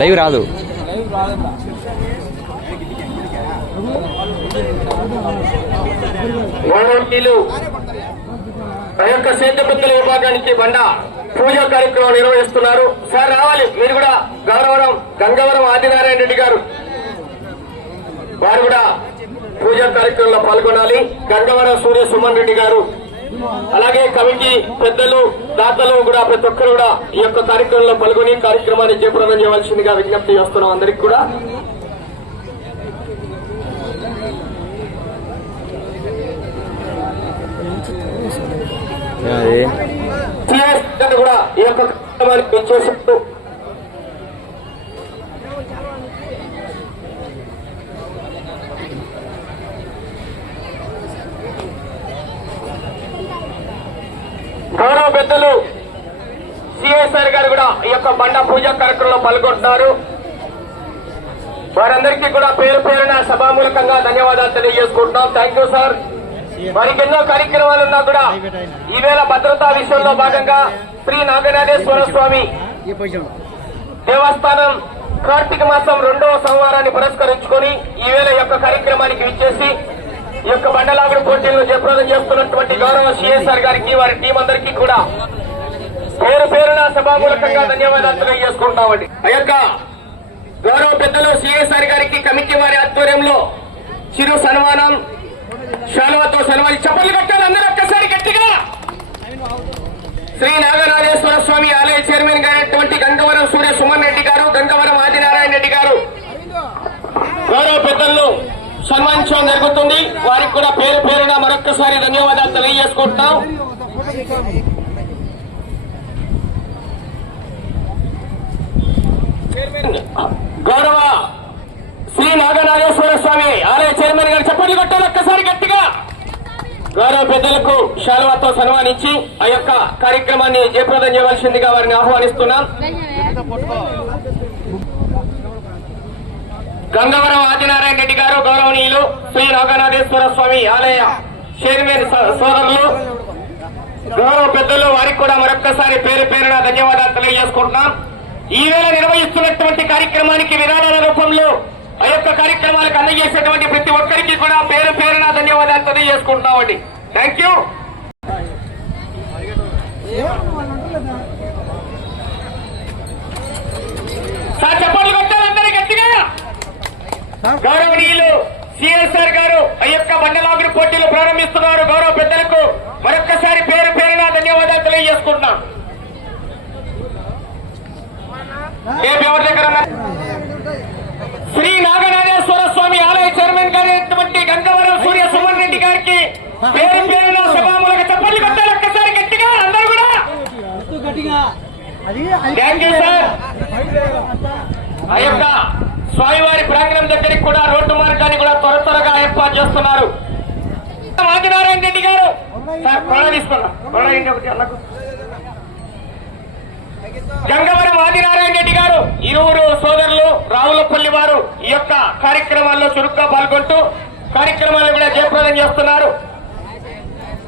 Live రాదు. ఆ యొక్క సేద్యపుత్రుల విభాగానికి బండ పూజా కార్యక్రమం నిర్వహిస్తున్నారు. సార్ రావాలి మీరు కూడా. గంగవరం ఆదినారాయణ రెడ్డి గారు వారు కూడా పూజా కార్యక్రమంలో పాల్గొనాలి. గంగవరం సూర్య సుమన్ రెడ్డి గారు, అలాగే కమిటీ పెద్దలు దాతలు కూడా ప్రతి ఒక్కరు కూడా ఈ యొక్క కార్యక్రమంలో పాల్గొని కార్యక్రమాన్ని జయప్రదం చేయవలసిందిగా విజ్ఞప్తి చేస్తున్నాం అందరికి కూడా. కూడా ఈ యొక్క కార్యక్రమానికి చేస్తూ గౌరవ పెద్దలు సిఎస్ఆర్ గారు కూడా ఈ యొక్క బండ పూజా కార్యక్రమంలో పాల్గొంటున్నారు. వారందరికీ కూడా పేరు పేరున సభామూలకంగా ధన్యవాదాలు తెలియజేసుకుంటున్నాం. Thank you sir. వారికి ఎన్నో కార్యక్రమాలున్నా కూడా ఈవేళ భద్రతా విషయంలో భాగంగా శ్రీ నాగనాథేశ్వర స్వామి దేవస్థానం కార్తీక మాసం 2వ సోమవారాన్ని పురస్కరించుకొని ఈవేళ యొక్క కార్యక్రమానికి విచ్చేసి ఈ యొక్క బండలాగుడు పోటీలను జయప్రదం చేస్తున్నటువంటి గౌరవ సిఎస్ఆర్ గారికి వారి టీం అందరికీ కూడా పేరు పేరున సభామూలకంగా ధన్యవాదాలు తెలియజేసుకుంటామండి. ఆ యొక్క గౌరవ పెద్దలు సిఎస్ఆర్ గారికి కమిటీ వారి ఆధ్వర్యంలో చిరు సన్మానం శాలువతో సన్మానం. చప్పట్లు కట్టాలి అందరూ ఒక్కసారి గట్టిగా. శ్రీ నాగనాథేశ్వర స్వామి ఆలయ చైర్మన్ గారైనటువంటి గంగవరం సూర్య సుమన్ రెడ్డి గారు, గంగవరం ఆదినారాయణ రెడ్డి గారు గౌరవ పెద్దలను సన్మానించడం జరుగుతుంది. వారికి కూడా పేరు పేరున మరొక్కసారి ధన్యవాదాలు తెలియజేసుకుంటున్నాం. గౌరవ శ్రీ నాగనాథేశ్వర స్వామి ఆలయ చైర్మన్ గారు చప్పట్లు కొట్టాలి ఒక్కసారి గట్టిగా. గౌరవ పెద్దలకు శాలువాతో సన్మానించి ఆ యొక్క కార్యక్రమాన్ని జయప్రదం చేయవలసిందిగా వారిని ఆహ్వానిస్తున్నాం. గంగవరం ఆదినారాయణ రెడ్డి గారు, గౌరవనీయులు శ్రీ నాగనాథేశ్వర స్వామి ఆలయ చైర్మన్ సోదరులు, గౌరవ పెద్దలు వారికి కూడా మరొక్కసారి పేరు పేరున ధన్యవాదాలు తెలియజేసుకుంటున్నాం. ఈవేళ నిర్వహిస్తున్నటువంటి కార్యక్రమానికి విరాళాల రూపంలో ఆ యొక్క కార్యక్రమాలకు అందజేసేటువంటి ప్రతి ఒక్కరికి కూడా పేరు పేరున ధన్యవాదాలు తెలియజేసుకుంటున్నామండి. Thank you. సార్ చెప్పండి కొట్టాలందరూ గట్టిగా. గౌరవనీయులు సిఎస్ఆర్ గారు ఆ యొక్క బండలాగుడు పోటీలు ప్రారంభిస్తున్నారు. గౌరవ పెద్దలకు మరొక్కసారి పేరు పేరున ధన్యవాదాలు తెలియజేసుకుంటున్నాం. ఎవరి దగ్గర శ్రీ నాగనాథేశ్వర స్వామి ఆలయ చైర్మన్ గారైనటువంటి గంగవరం సూర్య సుమన్ రెడ్డి గారికి పేరు పేరున సభాములకు చప్పట్లు కొట్టాలి ఒక్కసారి గట్టిగా అందరూ కూడా. Thank you sir. ఆ యొక్క స్వామివారి ప్రాంగణం దగ్గరికి కూడా రోడ్డు మార్గాన్ని కూడా త్వరగా ఏర్పాటు చేస్తున్నారు. ఆదినారాయణ రెడ్డి గారు సార్ కొడ తీసుకున్నాం. గంగవరం ఆదినారాయణ రెడ్డి గారు ఇరువురు సోదరులు రావులపల్లి వారు ఈ యొక్క కార్యక్రమాల్లో చురుగ్గా పాల్గొంటూ కార్యక్రమాలను కూడా జయప్రదం చేస్తున్నారు.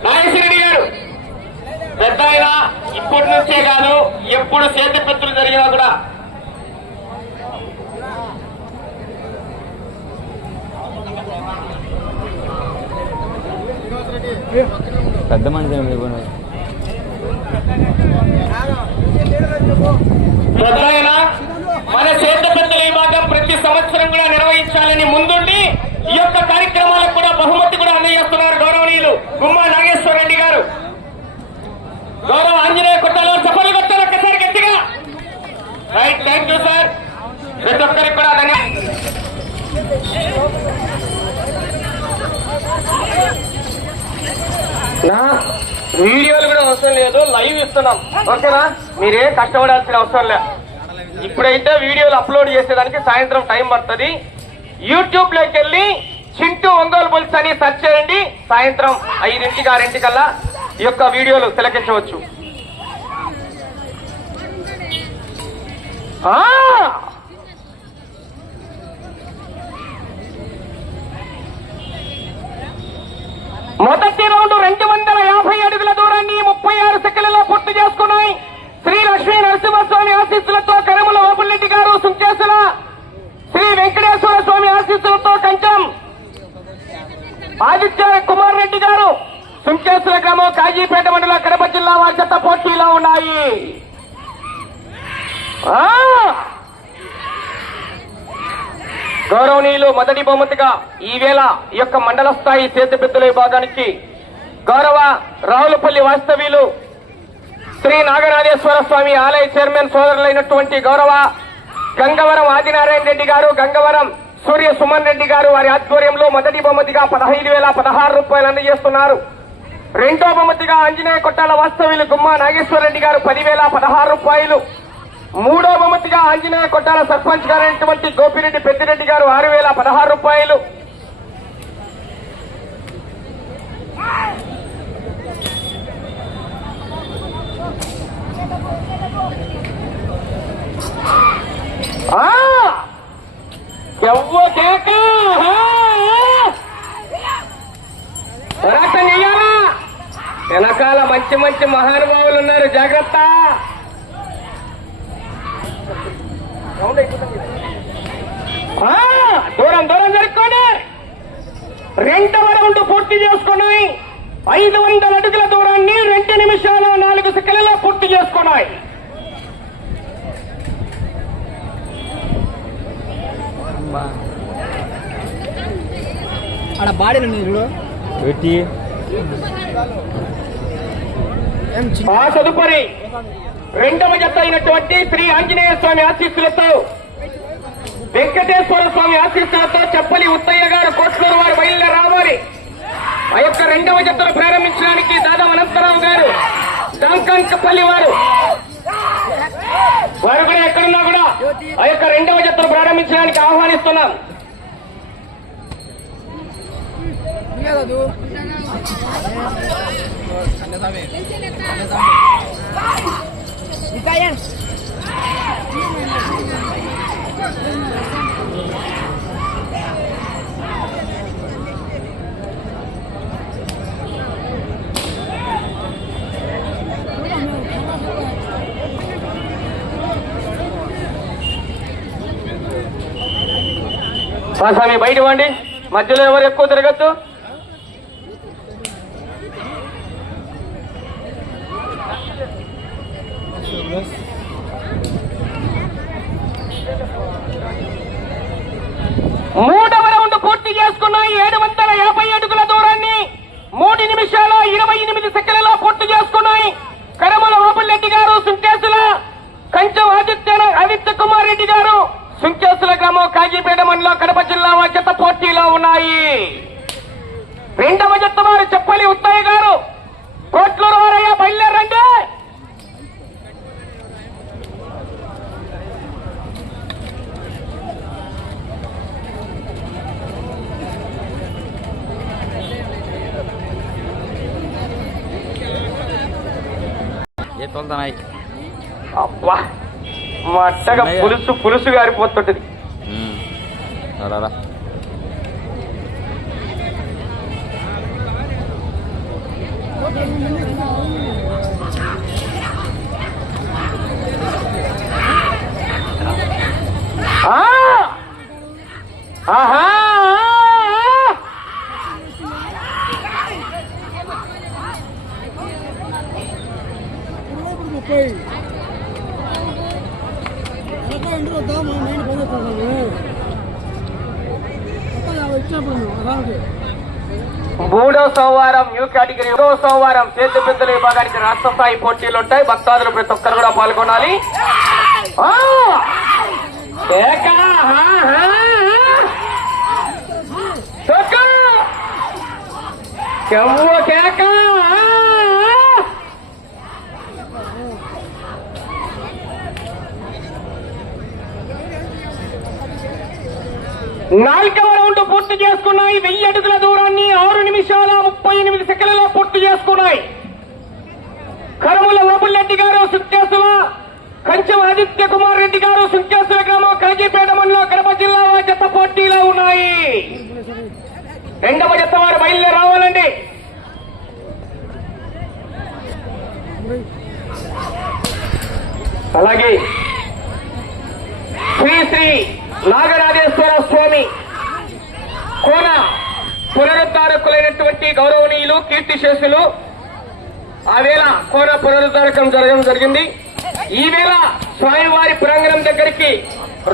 నాగేశ్వరరెడ్డి గారు పెద్ద ఆయన ఇప్పటి నుంచే కాదు ఎప్పుడు సేద్యపుత్రులు జరిగినా కూడా పెద్ద మనిషి మన సేద్యపుత్రుల విభాగం ప్రతి సంవత్సరం కూడా నిర్వహించాలని ముందుండి ఈ యొక్క కార్యక్రమాలకు కూడా బహుమతి కూడా అందజేస్తున్నారు గౌరవనీయులు గుమ్మా నాగేశ్వర రెడ్డి గారు. గౌరవ ఆంజనేయ కొట్టాలో చప్పట్లు కొట్టాలి ఒక్కసారి గట్టిగా. రైట్. Thank you sir. ప్రతి ఒక్కరికి కూడా వీడియోలు కూడా అవసరం లేదు, లైవ్ ఇస్తున్నాం. ఓకేనా? మీరేం కష్టపడాల్సిన అవసరం లేదు. ఇప్పుడైతే వీడియోలు అప్లోడ్ చేసేదానికి సాయంత్రం టైం పడుతుంది. యూట్యూబ్ లోకి వెళ్ళి చింటూ ఒంగోలు బుల్స్ అని సెర్చ్ చేయండి. సాయంత్రం 5 6 ఈ యొక్క వీడియోలు తిలకించవచ్చు. మొదటి రౌండ్ 250 అడుగుల దూరాన్ని 36 సెకండ్లలో పూర్తి చేసుకున్నాయి. శ్రీ లక్ష్మీ నరసింహస్వామి ఆశీస్సులతో కరముల ఓపులరెడ్డి గారు సుంకేశ్వర శ్రీ వెంకటేశ్వర స్వామి ఆశీస్సులతో కంచం ఆదిత్య కుమార్ రెడ్డి గారు సుంకేశ్వర గ్రామం కాజీపేట మండలం కడప జిల్లా వారి జత పోటీలో ఉన్నాయి. గౌరవనీయులు మొదటి బహుమతిగా ఈవేళ ఈ యొక్క మండల స్థాయి చేతిపెద్దుల విభాగానికి గౌరవ రావులపల్లి వాస్తవ్యులు శ్రీ నాగనాథేశ్వర స్వామి ఆలయ చైర్మన్ సోదరులైనటువంటి గౌరవ గంగవరం ఆదినారాయణ రెడ్డి గారు, గంగవరం సూర్య సుమన్ రెడ్డి గారు వారి ఆధ్వర్యంలో మొదటి బహుమతిగా 15,016 రూపాయలు అందజేస్తున్నారు. రెండో బహుమతిగా ఆంజనేయ కొట్టాల వాస్తవ్యులు గుమ్మా నాగేశ్వర రెడ్డి గారు 10,016 రూపాయలు. మూడో బహుమతిగా ఆంజనేయ కొట్టాల సర్పంచ్ గారైనటువంటి గోపిరెడ్డి పెద్దిరెడ్డి గారు 6,016 రూపాయలు. వెనకాల మంచి మంచి మహానుభావులు ఉన్నారు, జాగ్రత్త. దూరం దూరం జరుపుకొని రెండవ రౌండ్ పూర్తి చేసుకున్నాయి. 500 అడుగుల దూరాన్ని 2 నిమిషాల 4 సెకండ్లలో పూర్తి చేసుకున్నాయి. అక్కడ బాడీలు ఆ తదుపరి రెండవ జత అయినటువంటి శ్రీ ఆంజనేయ స్వామి ఆశీస్సులతో వెంకటేశ్వర స్వామి ఆశీస్సులతో చెప్పలి ఉత్తయ్య గారు కోట్లూరు వారు బయలుదేరి రావాలి. ఆ యొక్క రెండవ జతను ప్రారంభించడానికి దాదా అనంతరావు గారు డాంకంకపల్లి వారు కూడా ఎక్కడున్నా కూడా ఆ యొక్క రెండవ జతను ప్రారంభించడానికి ఆహ్వానిస్తున్నాం. స్వామి బయట ఇవ్వండి, మధ్యలో ఎవరు ఎక్కువ తిరగచ్చు. మూడవ రౌండ్ పూర్తి చేసుకున్నాయి. 780 అడుగుల దూరాన్ని 3 నిమిషాల 28 సెకండ్లలో పూర్తి చేసుకున్నాయి. కరముల ఓపులరెడ్డి గారు సుంకేసుల కంచం ఆదిత్య కుమార్ రెడ్డి గారు సుంకేసుల గ్రామం కాజీపేట మండలం కడప జిల్లా జత పోటీలో ఉన్నాయి. రెండవ జత వారు చెప్పలి ఉత్తయ్య గారు కోట్లూరు వారయ్య బయలుదేరండి. అబ్బా మట్టగా పులుసు గారిపోతుంటది. ఆహా మూడో సోమవారం న్యూ కేటగిరీ, 3వ సోమవారం చేతి పెద్దల విభాగానికి రాష్ట్ర స్థాయి పోటీలు ఉంటాయి. భక్తాదులు ప్రతి ఒక్కరు కూడా పాల్గొనాలి. నాలుగవ రౌండ్ పూర్తి చేసుకున్నాయి. 1000 అడుగుల దూరాన్ని 6 నిమిషాల 38 సెకండ్లలో పూర్తి చేసుకున్నాయి. కరముల ఓపులరెడ్డి గారు సుంకేసుల కంచం ఆదిత్య కుమార్ రెడ్డి గారు సుంకేసుల గ్రామం కాజీపేట మండలం కడప జిల్లా జత పోటీలో ఉన్నాయి. రెండవ జత వారు బయలుదేరి రావాలండి. అలాగే శ్రీ నాగరాజేశ్వర స్వామి కోన పునరుద్ధారకులైనటువంటి గౌరవనీయులు కీర్తిశేషులు ఆ వేళ కోన పునరుద్ధారకం జరగడం జరిగింది. ఈ వేళ స్వామివారి ప్రాంగణం దగ్గరికి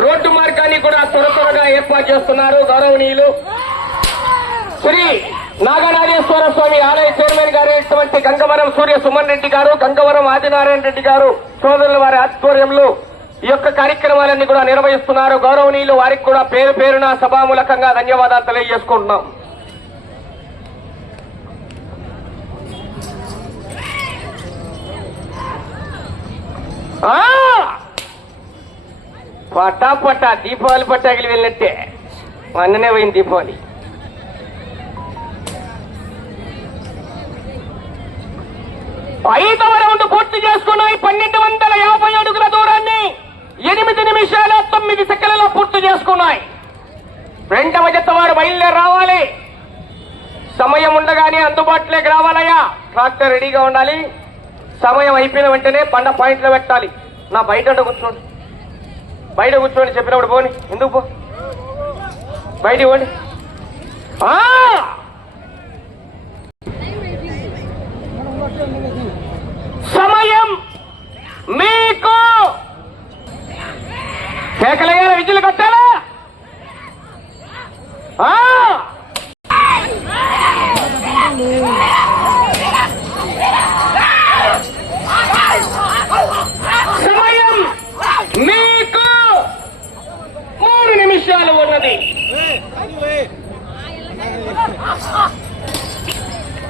రోడ్డు మార్గాన్ని కూడా త్వరగా ఏర్పాటు చేస్తున్నారు గౌరవనీయులు శ్రీ నాగరాజేశ్వర స్వామి ఆలయ చైర్మన్ గారైనటువంటి గంగవరం సూర్య సుమన్ రెడ్డి గారు, గంగవరం ఆదినారాయణ రెడ్డి గారు సోదరుల వారి ఆధ్వర్యంలో ఈ యొక్క కార్యక్రమాలన్నీ కూడా నిర్వహిస్తున్నారు. గౌరవనీయులు వారికి కూడా పేరు పేరున సభామూలకంగా ధన్యవాదాలు తెలియజేసుకుంటున్నాం. పట్టా దీపావళి పట్టాకిలు వెళ్ళినట్టే అన్ననే పోయింది దీపావళి. ఐదవ రౌండ్ పూర్తి చేసుకున్నాయి. 1250 అడుగుల దూరాన్ని 8 నిమిషాల 9 సెకండ్లలో పూర్తి చేసుకున్నాయి. రెండవ జత వారు బయలుదేరి రావాలి. సమయం ఉండగానే అందుబాటులోకి రావాలయ్యా. ట్రాక్టర్ రెడీగా ఉండాలి. సమయం అయిపోయిన వెంటనే బండ పాయింట్లో పెట్టాలి. నా బయట కూర్చోండి, బయట కూర్చోండి చెప్పినప్పుడు పోని. ఎందుకు పో, బయట పోండి. సమయం మీకు కేకలయ్యాల విజులు కట్టాలా? సమయం మీకు 3 నిమిషాలు ఉన్నది.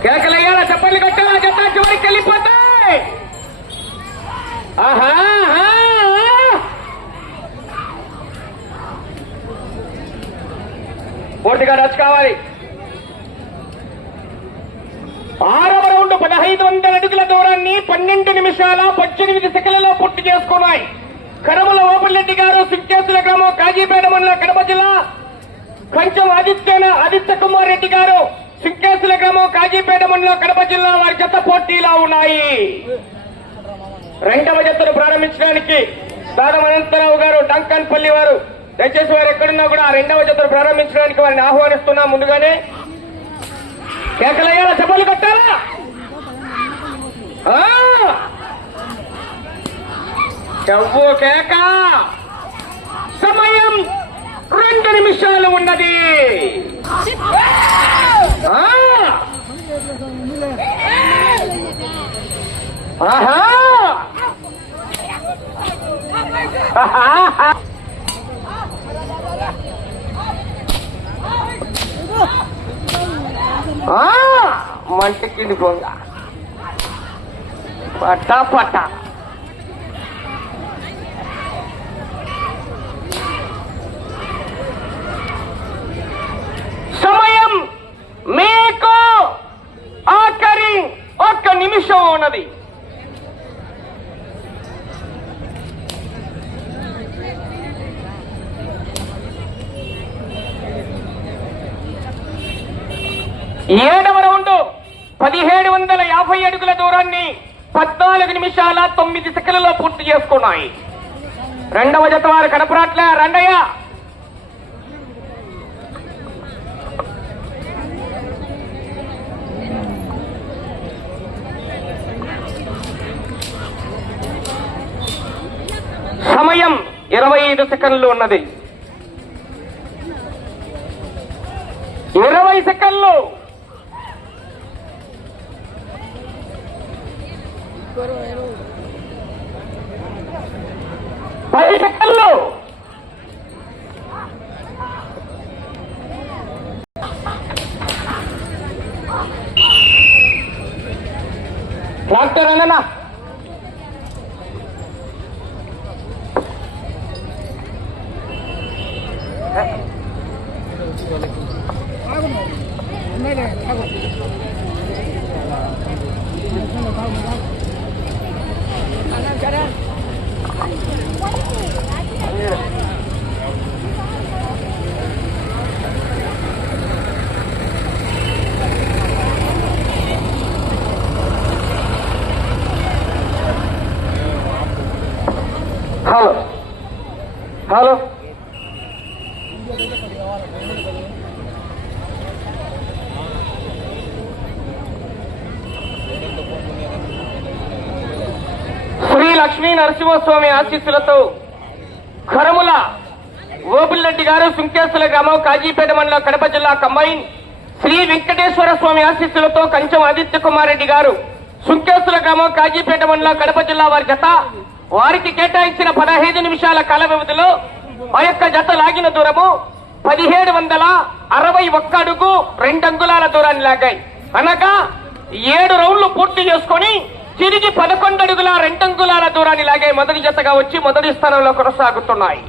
కేకలయ్యాల చప్పట్లు కట్టాలా? జత చివరికి వెళ్ళిపోతాయి. ఆహా, పూర్తిగా టచ్ కావాలి. 6వ రౌండ్ 1500 అడుగుల దూరాన్ని 12 నిమిషాల 18 సెకండ్లలో పూర్తి చేసుకున్నాయి. కరముల ఓపెన్రెడ్డి గారు, సింకేసుల గ్రామం, కాజీపేట మండలం, కడప జిల్లా. కొంచెం ఆదిత్య కుమార్ రెడ్డి గారు, సింకేసుల గ్రామం, కాజీపేట మండలం, కడప జిల్లా వారి జత పోటీలో ఉన్నాయి. రెండవ జతను ప్రారంభించడానికి దానం అనంతరావు గారు, డంకన్పల్లి వారు, దయచేసి వారు ఎక్కడున్నా కూడా రెండవ జతను ప్రారంభించడానికి వారిని ఆహ్వానిస్తున్నాం. ముందుగానే కేకలయ్యాల సభలు కట్టాలా? చెవ్వు కేక. సమయం 2 నిమిషాలు ఉన్నది. ఆహా, మంటికింది పొంగ పట్టా. సమయం మీకు ఆఖరి 1 నిమిషం ఉన్నది. ఏడవ రౌండ్ 1750 అడుగుల దూరాన్ని 14 నిమిషాల 9 సెకండ్లలో పూర్తి చేసుకున్నాయి. రెండవ జత వారు కనపరాట్ల రండయ్య. సమయం 25 సెకండ్లు ఉన్నది. 20 సెకండ్లు. 10 సెకండ్లు. ట్రాక్టర్ అన్న హలో లక్ష్మీ నరసింహస్వామి ఆశీస్సులతో కరముల ఓబుల్రెడ్డి గారు సుంకేశ్వర గ్రామం కాజీపేట మండలం కడప జిల్లా కంబైన్ శ్రీ వెంకటేశ్వర స్వామి ఆశీస్సులతో కంచం ఆదిత్య కుమార్ రెడ్డి గారు సుంకేశ్వర గ్రామం కాజీపేట మండలం కడప జిల్లా వారి జత వారికి కేటాయించిన 15 నిమిషాల కాల వ్యవధిలో ఆ యొక్క జత లాగిన దూరము 1761 అడుగు 2 అంగుళాల దూరాన్ని లాగాయి. అనగా 7 రౌండ్లు పూర్తి చేసుకొని తిరిగి 11 అడుగుల 2 అంగుళాల దూరాన్ని లాగే మొదటి జతగా వచ్చి మొదటి స్థానంలో కొనసాగుతున్నాయి.